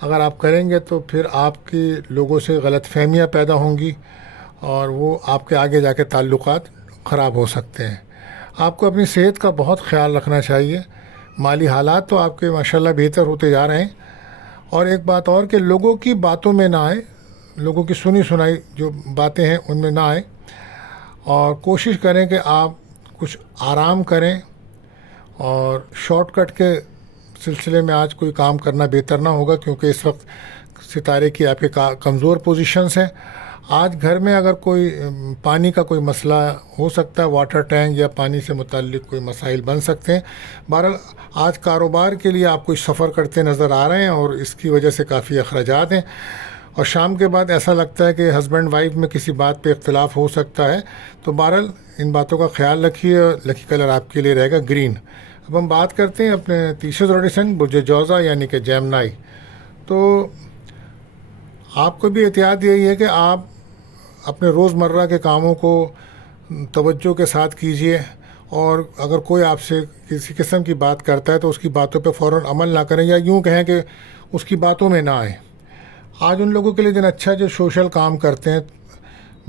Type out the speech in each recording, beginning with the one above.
اگر آپ کریں گے تو پھر آپ کی لوگوں سے غلط فہمیاں پیدا ہوں گی اور وہ آپ کے آگے جا کے تعلقات خراب ہو سکتے ہیں۔ آپ کو اپنی صحت کا بہت خیال رکھنا چاہیے۔ مالی حالات تو آپ کے ماشاءاللہ بہتر ہوتے جا رہے ہیں، اور ایک بات اور کہ لوگوں کی باتوں میں نہ آئے، لوگوں کی سنی سنائی جو باتیں ہیں ان میں نہ آئے، اور کوشش کریں کہ آپ کچھ آرام کریں، اور شارٹ کٹ کے سلسلے میں آج کوئی کام کرنا بہتر نہ ہوگا، کیونکہ اس وقت ستارے کی آپ کے کمزور پوزیشنز ہیں۔ آج گھر میں اگر کوئی پانی کا کوئی مسئلہ ہو سکتا ہے، واٹر ٹینک یا پانی سے متعلق کوئی مسائل بن سکتے ہیں۔ بہرحال آج کاروبار کے لیے آپ کچھ سفر کرتے نظر آ رہے ہیں اور اس کی وجہ سے کافی اخراجات ہیں، اور شام کے بعد ایسا لگتا ہے کہ ہسبینڈ وائف میں کسی بات پہ اختلاف ہو سکتا ہے۔ تو بہرحال ان باتوں کا خیال رکھیے، اور لکی کلر آپ کے لیے رہے گا گرین۔ اب ہم بات کرتے ہیں اپنے تیسرے زوڈک سائن برج جوزا یعنی کہ جیمنائی۔ تو آپ کو بھی احتیاط یہی ہے کہ آپ اپنے روزمرہ کے کاموں کو توجہ کے ساتھ کیجیے، اور اگر کوئی آپ سے کسی قسم کی بات کرتا ہے تو اس کی باتوں پہ فوراً عمل نہ کریں، یا یوں کہیں کہ اس کی باتوں میں نہ آئیں۔ آج ان لوگوں کے لیے دن اچھا جو سوشل کام کرتے ہیں،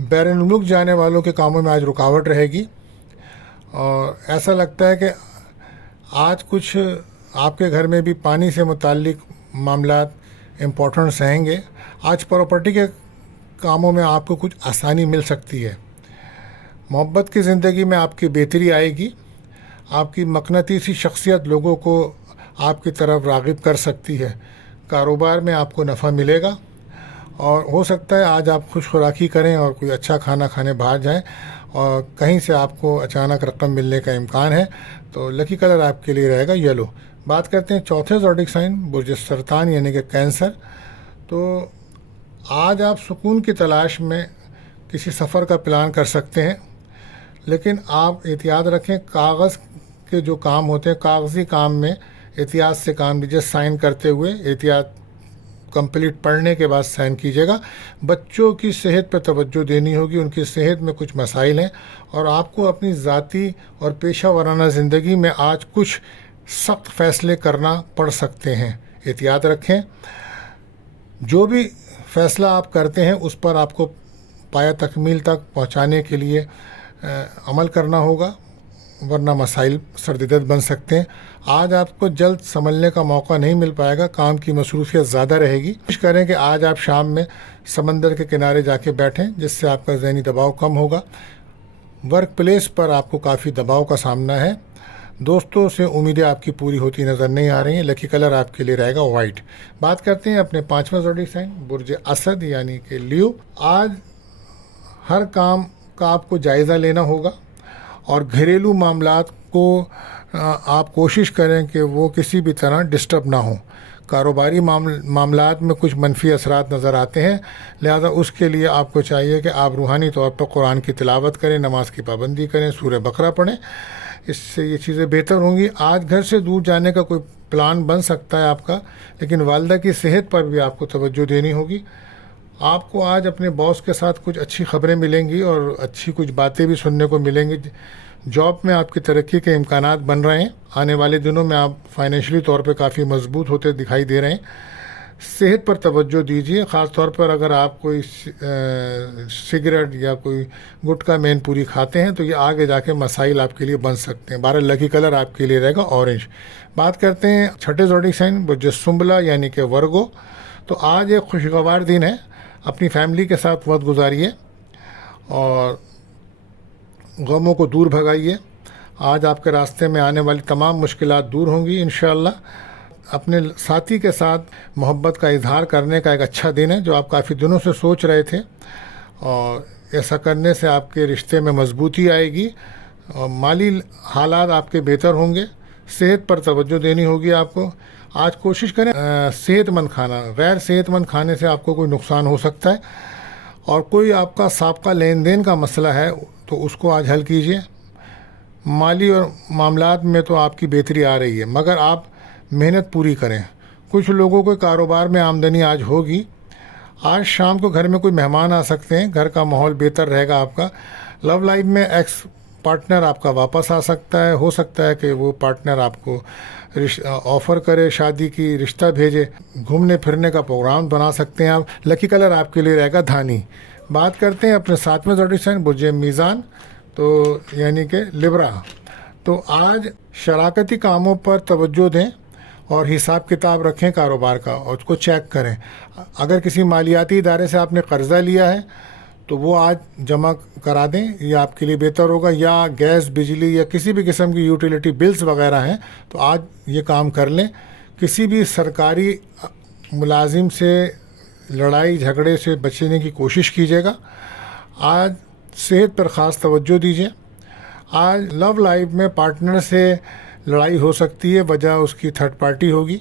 بیرون ملک جانے والوں کے کاموں میں آج رکاوٹ رہے گی، اور ایسا لگتا ہے کہ آج کچھ آپ کے گھر میں بھی پانی سے متعلق معاملات امپورٹنٹس رہیں گے۔ آج پراپرٹی کے کاموں میں آپ کو کچھ آسانی مل سکتی ہے۔ محبت کی زندگی میں آپ کی بہتری آئے گی۔ آپ کی مقناطیسی شخصیت لوگوں کو آپ کی طرف راغب کر سکتی ہے۔ کاروبار میں آپ کو نفع ملے گا، اور ہو سکتا ہے آج آپ خوش خوراکی کریں اور کوئی اچھا کھانا کھانے باہر جائیں، اور کہیں سے آپ کو اچانک رقم ملنے کا امکان ہے۔ تو لکی کلر آپ کے لیے رہے گا یلو۔ بات کرتے ہیں چوتھے زوڈک سائن برج سرطان یعنی کہ کینسر۔ تو آج آپ سکون کی تلاش میں کسی سفر کا پلان کر سکتے ہیں، لیکن آپ احتیاط رکھیں۔ کاغذ کے جو کام ہوتے ہیں، کاغذی کام میں احتیاط سے کام لیجیے، سائن کرتے ہوئے احتیاط، کمپلیٹ پڑھنے کے بعد سائن کیجیے گا۔ بچوں کی صحت پہ توجہ دینی ہوگی، ان کی صحت میں کچھ مسائل ہیں، اور آپ کو اپنی ذاتی اور پیشہ ورانہ زندگی میں آج کچھ سخت فیصلے کرنا پڑ سکتے ہیں۔ احتیاط رکھیں۔ جو بھی فیصلہ آپ کرتے ہیں اس پر آپ کو پایہ تکمیل تک پہنچانے کے لیے عمل کرنا ہوگا، ورنہ مسائل سردید بن سکتے ہیں۔ آج آپ کو جلد سنبھلنے کا موقع نہیں مل پائے گا، کام کی مصروفیت زیادہ رہے گی۔ کوشش کریں کہ آج آپ شام میں سمندر کے کنارے جا کے بیٹھیں، جس سے آپ کا ذہنی دباؤ کم ہوگا۔ ورک پلیس پر آپ کو کافی دباؤ کا سامنا ہے۔ دوستوں سے امیدیں آپ کی پوری ہوتی نظر نہیں آ رہی ہیں۔ لکی کلر آپ کے لیے رہے گا وائٹ۔ بات کرتے ہیں اپنے پانچواں زوڈک سائن برج اسد یعنی کہ لیو۔ آج ہر کام کا آپ کو جائزہ لینا ہوگا، اور گھریلو معاملات کو آپ کوشش کریں کہ وہ کسی بھی طرح ڈسٹرب نہ ہوں۔ کاروباری معاملات میں کچھ منفی اثرات نظر آتے ہیں، لہذا اس کے لیے آپ کو چاہیے کہ آپ روحانی طور پر قرآن کی تلاوت کریں، نماز کی پابندی کریں، سورہ بقرہ پڑھیں، اس سے یہ چیزیں بہتر ہوں گی۔ آج گھر سے دور جانے کا کوئی پلان بن سکتا ہے آپ کا، لیکن والدہ کی صحت پر بھی آپ کو توجہ دینی ہوگی۔ آپ کو آج اپنے باس کے ساتھ کچھ اچھی خبریں ملیں گی، اور اچھی کچھ باتیں بھی سننے کو ملیں گی۔ جاب میں آپ کی ترقی کے امکانات بن رہے ہیں۔ آنے والے دنوں میں آپ فائنینشلی طور پہ کافی مضبوط ہوتے دکھائی دے رہے ہیں۔ صحت پر توجہ دیجیے، خاص طور پر اگر آپ کوئی سگریٹ یا کوئی گٹکا مین پوری کھاتے ہیں تو یہ آگے جا کے مسائل آپ کے لیے بن سکتے ہیں۔ 12 لکی کلر آپ کے لیے رہے گا اورنج۔ بات کرتے ہیں چھٹے زوڈک سائن برج سنبلا یعنی کہ ورگو۔ تو آج ایک خوشگوار دن ہے، اپنی فیملی کے ساتھ وقت گزاریے اور غموں کو دور بھگائیے۔ آج آپ کے راستے میں آنے والی تمام مشکلات دور ہوں گی انشاءاللہ۔ اپنے ساتھی کے ساتھ محبت کا اظہار کرنے کا ایک اچھا دن ہے، جو آپ کافی دنوں سے سوچ رہے تھے، اور ایسا کرنے سے آپ کے رشتے میں مضبوطی آئے گی، اور مالی حالات آپ کے بہتر ہوں گے۔ صحت پر توجہ دینی ہوگی آپ کو۔ آج کوشش کریں صحت مند کھانا، غیر صحت مند کھانے سے آپ کو کوئی نقصان ہو سکتا ہے، اور کوئی آپ کا سابقہ لین دین کا مسئلہ ہے تو اس کو آج حل کیجیے۔ مالی اور معاملات میں تو آپ کی بہتری آ رہی ہے، مگر آپ محنت پوری کریں۔ کچھ لوگوں کو کاروبار میں آمدنی آج ہوگی۔ آج شام کو گھر میں کوئی مہمان آ سکتے ہیں، گھر کا ماحول بہتر رہے گا آپ کا۔ لو لائف میں ایکس پارٹنر آپ کا واپس آ سکتا ہے، ہو سکتا ہے کہ وہ پارٹنر آپ کو آفر کرے، شادی کی رشتہ بھیجے، گھومنے پھرنے کا پروگرام بنا سکتے ہیں آپ۔ لکی کلر آپ کے لیے رہے گا دھانی۔ بات کرتے ہیں اپنے 7ویں زوڈک سائن برج میزان، تو یعنی کہ لبرا۔ تو آج شراکتی کاموں پر توجہ دیں اور حساب کتاب رکھیں کاروبار کا، اور اس کو چیک کریں۔ اگر کسی مالیاتی ادارے سے آپ نے قرضہ لیا ہے تو وہ آج جمع کرا دیں، یہ آپ کے لیے بہتر ہوگا۔ یا گیس، بجلی یا کسی بھی قسم کی یوٹیلیٹی بلز وغیرہ ہیں تو آج یہ کام کر لیں۔ کسی بھی سرکاری ملازم سے لڑائی جھگڑے سے بچنے کی کوشش کیجیے گا۔ آج صحت پر خاص توجہ دیجیے۔ آج لو لائف میں پارٹنر سے لڑائی ہو سکتی ہے، وجہ اس کی تھرڈ پارٹی ہوگی،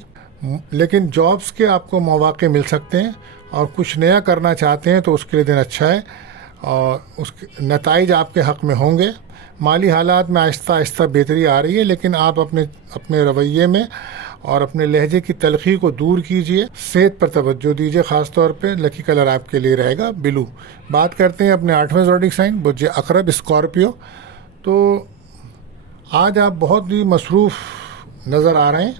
لیکن جابس کے آپ کو مواقع مل سکتے ہیں، اور کچھ نیا کرنا چاہتے ہیں تو اس کے لیے دن اچھا ہے، اور اس کے نتائج آپ کے حق میں ہوں گے۔ مالی حالات میں آہستہ آہستہ بہتری آ رہی ہے، لیکن آپ اپنے رویے میں اور اپنے لہجے کی تلخی کو دور کیجیے۔ صحت پر توجہ دیجیے خاص طور پہ۔ لکی کلر آپ کے لیے رہے گا بلو۔ بات کرتے ہیں اپنے 8ویں زوڈک سائن برج عقرب اسکارپیو۔ تو آج آپ بہت ہی مصروف نظر آ رہے ہیں،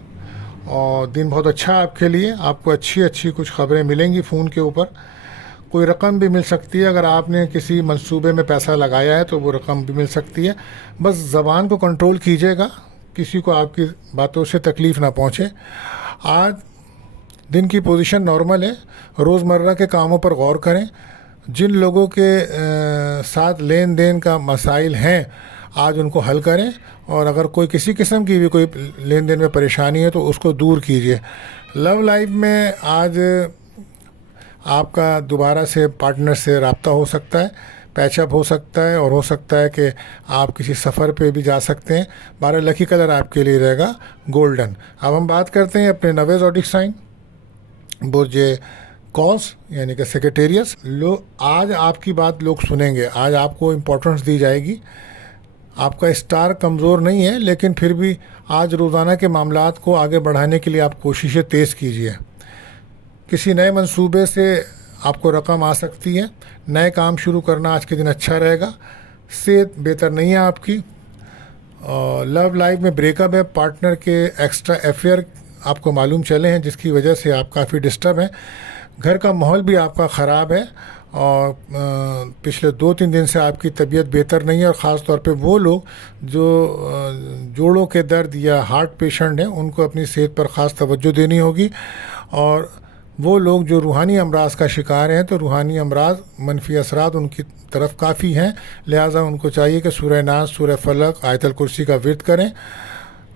اور دن بہت اچھا ہے آپ کے لیے۔ آپ کو اچھی کچھ خبریں ملیں گی فون کے اوپر، کوئی رقم بھی مل سکتی ہے۔ اگر آپ نے کسی منصوبے میں پیسہ لگایا ہے تو وہ رقم بھی مل سکتی ہے۔ بس زبان کو کنٹرول کیجیے گا، کسی کو آپ کی باتوں سے تکلیف نہ پہنچے۔ آج دن کی پوزیشن نارمل ہے۔ روزمرہ کے کاموں پر غور کریں۔ جن لوگوں کے ساتھ لین دین کا مسائل ہیں آج ان کو حل کریں، اور اگر کوئی کسی قسم کی بھی کوئی لین دین میں پریشانی ہے تو اس کو دور کیجیے۔ لو لائف میں آج آپ کا دوبارہ سے پارٹنر سے رابطہ ہو سکتا ہے، پیچ اپ ہو سکتا ہے، اور ہو سکتا ہے کہ آپ کسی سفر پہ بھی جا سکتے ہیں۔ 12 لکی کلر آپ کے لیے رہے گا گولڈن۔ اب ہم بات کرتے ہیں اپنے 9ویں زوڈک سائن برج کوس یعنی کہ سیکریٹریس۔ آج آپ کی بات لوگ سنیں گے، آج آپ کو امپورٹنس دی جائے گی۔ آپ کا اسٹار کمزور نہیں ہے، لیکن پھر بھی آج روزانہ کے معاملات کو آگے بڑھانے کے لیے آپ کوششیں تیز کیجیے۔ کسی نئے منصوبے سے آپ کو رقم آ سکتی ہے۔ نئے کام شروع کرنا آج کے دن اچھا رہے گا۔ صحت بہتر نہیں ہے آپ کی۔ لو لائف میں بریک اپ ہے، پارٹنر کے ایکسٹرا افیئر آپ کو معلوم چلے ہیں، جس کی وجہ سے آپ کافی ڈسٹرب ہیں۔ گھر کا ماحول بھی آپ کا خراب ہے، اور پچھلے 2-3 دن سے آپ کی طبیعت بہتر نہیں ہے، اور خاص طور پہ وہ لوگ جو جوڑوں کے درد یا ہارٹ پیشنٹ ہیں ان کو اپنی صحت پر خاص توجہ دینی ہوگی۔ اور وہ لوگ جو روحانی امراض کا شکار ہیں تو روحانی امراض منفی اثرات ان کی طرف کافی ہیں، لہٰذا ان کو چاہیے کہ سورہ ناس، سورہ فلق، آیت الکرسی کا ورد کریں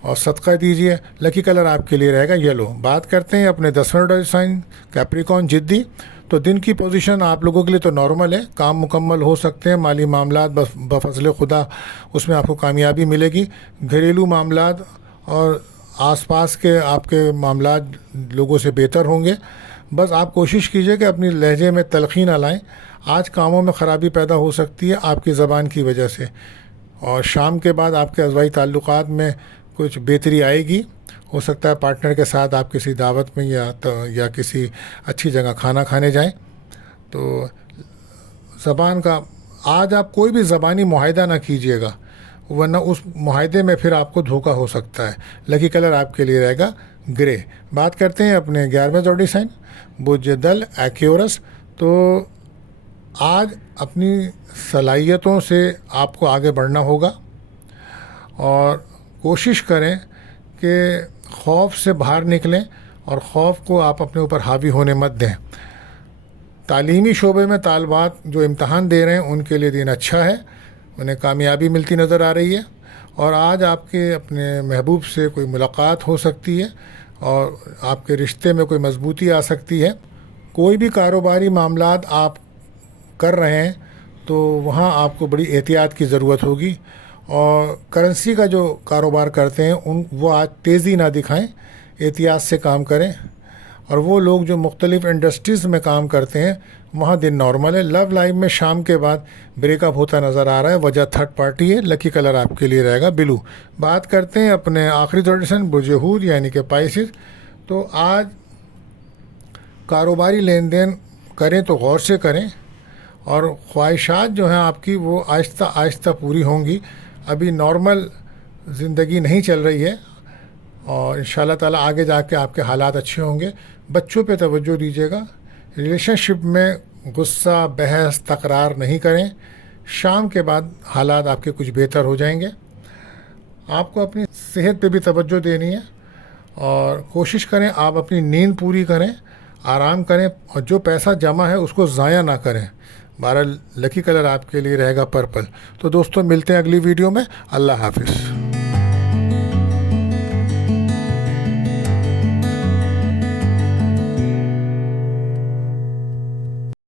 اور صدقہ دیجیے۔ لکی کلر آپ کے لیے رہے گا یلو۔ بات کرتے ہیں اپنے 10ویں زوڈک سائن کیپریکون جدی۔ تو دن کی پوزیشن آپ لوگوں کے لیے تو نارمل ہے، کام مکمل ہو سکتے ہیں۔ مالی معاملات بفضل خدا اس میں آپ کو کامیابی ملے گی۔ گھریلو معاملات اور آس پاس کے آپ کے معاملات لوگوں سے بہتر ہوں گے۔ بس آپ کوشش کیجئے کہ اپنی لہجے میں تلخی نہ لائیں۔ آج کاموں میں خرابی پیدا ہو سکتی ہے آپ کی زبان کی وجہ سے، اور شام کے بعد آپ کے ازواجی تعلقات میں کچھ بہتری آئے گی۔ ہو سکتا ہے پارٹنر کے ساتھ آپ کسی دعوت میں یا کسی اچھی جگہ کھانا کھانے جائیں۔ تو زبان کا آج آپ کوئی بھی زبانی معاہدہ نہ کیجیے گا، ورنہ اس معاہدے میں پھر آپ کو دھوکہ ہو سکتا ہے۔ لکی کلر آپ کے لیے رہے گا گرے۔ بات کرتے ہیں اپنے 11ویں زوڈک سائن برج دل ایکیورس۔ تو آج اپنی صلاحیتوں سے آپ کو آگے بڑھنا ہوگا، اور کوشش کریں کہ خوف سے باہر نکلیں اور خوف کو آپ اپنے اوپر حاوی ہونے مت دیں۔ تعلیمی شعبے میں طالبات جو امتحان دے رہے ہیں ان کے لیے دن اچھا ہے، انہیں کامیابی ملتی نظر آ رہی ہے، اور آج آپ کے اپنے محبوب سے کوئی ملاقات ہو سکتی ہے، اور آپ کے رشتے میں کوئی مضبوطی آ سکتی ہے۔ کوئی بھی کاروباری معاملات آپ کر رہے ہیں تو وہاں آپ کو بڑی احتیاط کی ضرورت ہوگی، اور کرنسی کا جو کاروبار کرتے ہیں وہ آج تیزی نہ دکھائیں، احتیاط سے کام کریں۔ اور وہ لوگ جو مختلف انڈسٹریز میں کام کرتے ہیں وہاں دن نارمل ہے۔ لو لائف میں شام کے بعد بریک اپ ہوتا نظر آ رہا ہے، وجہ تھرڈ پارٹی ہے۔ لکی کلر آپ کے لیے رہے گا بلو۔ بات کرتے ہیں اپنے آخری زوڈک سائن برج ہود یعنی کہ پائسز۔ تو آج کاروباری لین دین کریں تو غور سے کریں، اور خواہشات جو ہیں آپ کی وہ آہستہ آہستہ پوری ہوں گی۔ ابھی نارمل زندگی نہیں چل رہی ہے، اور انشاءاللہ تعالیٰ آگے جا کے آپ کے حالات اچھے ہوں گے۔ بچوں پہ توجہ دیجیے گا، ریلیشن شپ میں غصہ، بحث، تکرار نہیں کریں۔ شام کے بعد حالات آپ کے کچھ بہتر ہو جائیں گے۔ آپ کو اپنی صحت پہ بھی توجہ دینی ہے، اور کوشش کریں آپ اپنی نیند پوری کریں، آرام کریں، اور جو پیسہ جمع ہے اس کو ضائع نہ کریں۔ بہرحال لکی کلر آپ کے لیے رہے گا پرپل۔ تو دوستوں ملتے ہیں اگلی ویڈیو میں۔ اللہ حافظ۔